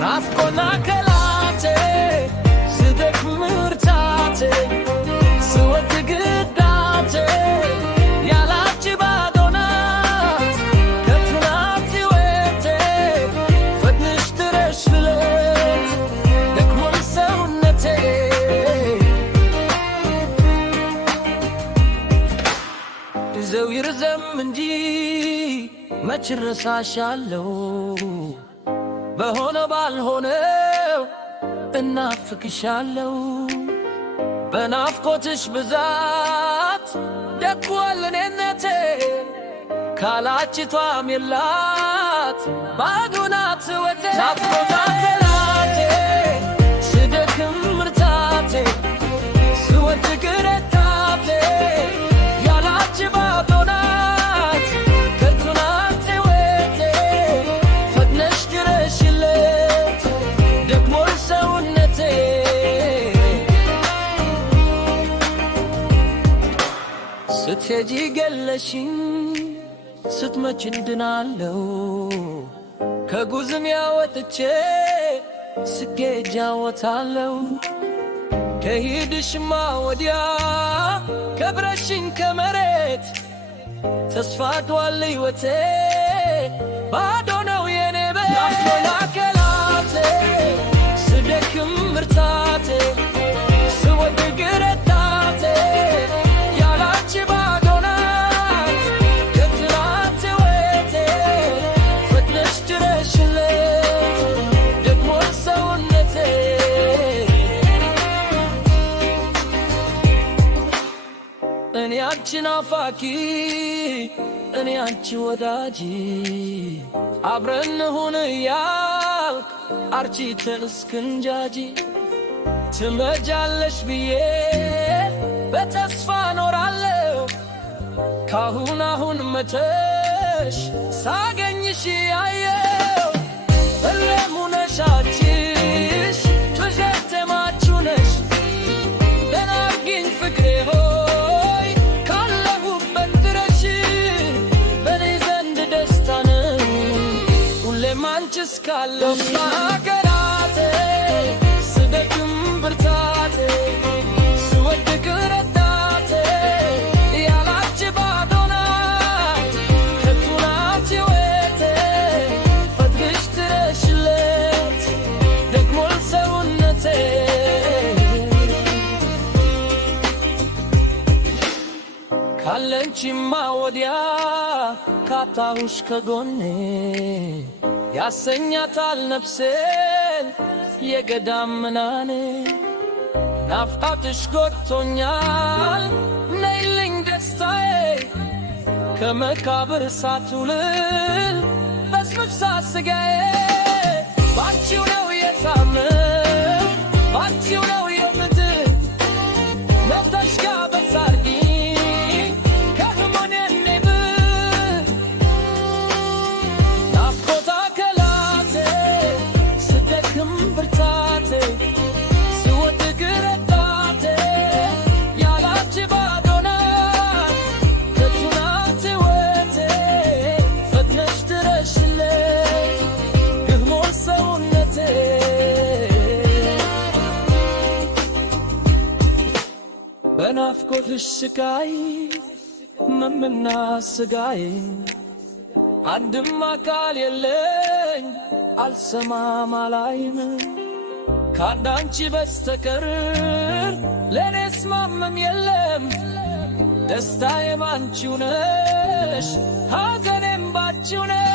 ናፍቆና ከላቴ ስደክም ምርታቴ ስወድ ግዳቴ ያላንቺ ባዶ ናት ከትናንት ሕይወቴ ፈጥነሽ ድረሽልኝ ደክሞኝ ሰውነቴ ጊዜው ይርዘም እንጂ መች እረሳሻለሁ በሆነ ባልሆነው እናፍቅሻለሁ በናፍቆትሽ ብዛት ደክሟል እኔነቴ ካላችቷም የላት ባዶ ናት ሕይወቴ ናፍቆታ ከላቴ ስደክም ምርታቴ ስወድቅ ረታቴ ያላች ባዶ ናት ከንቱ ናት ሕይወቴ ፈጥነሽ ድረሽልኝ ደክሞኝ ሰውነቴ ስትሄጂ ገለሽኝ ስትመጪ እንድናለው ከጉዝም ያወጥቼ ስኬት ጃወታለው ከሄድሽማ ወዲያ ከብረሽኝ ከመሬት ተስፋ ዷል ሕይወቴ ባዶ ነው የኔ ቤት ናፍቆና ከላቴ ስደክም ምርታቴ ስወድቅ ረታቴ ያላንቺ ባዶ ናት ከትናንት ሕይወቴ ፈጥነሽ ድረሽልኝ ደክሞኝ ሰውነቴ እኔ አንቺ ናፋቂ እኔ አንቺ ወዳጅ አብረን እንሁን እያልክ አርጅተን እስክንጃጂ ትመጫለሽ ብዬ በተስፋ ኖራለሁ ካሁን መተሽ ሳገኝሽ ያየው እለሙነሻችሽ ትዠቴማችሁ ነሽ በናርጊኝ ፍቅሬ ሆይ ካለሁበት ድረሽ በኔ ዘንድ ደስታ ነው ሁሌም አንቺ እስካለሁ ናፍቆናቴ ስደክም ብርታቴ ስወድቅ ረታቴ ያላንቺ ባዶ ናት ከንቱ ናት ሕይወቴ ፈጥነሽ ድረሽልኝ ደክሞኝ ሰውነቴ ካለንቺማ ወዲያ ካጣሁሽ ከጎኔ ያሰኛታል ነፍሴን የገዳም ምናኔ ናፍቆትሽ ጎድቶኛል ነይልኝ ደስታዬ ከመቃብር ሳትውል በስብሳ ስጋዬ ባንቺው ነው የታመን ባንቺው ነው የምድር መፍተሽ ጋበዝ አርጊኝ ከህመኔ ብር ናፍቆታ ከላቴ ስደክም ብርታቴ ስወድቅ ረታቴ ያላንቺ ባዶ ናት ከንቱ ናት ሕይወቴ ፈጥነሽ ድረሽልኝ ደክሞኝ ሰውነቴ በናፍቆትሽ ስቃይ መምና ስጋዬ አንድም አካል የለኝ አልሰማም አላይም ካንዳንቺ በስተቀር ለኔስ ማመም የለም ደስታዬ ባንቺው ነሽ ሐዘኔም ባንቺው ነሽ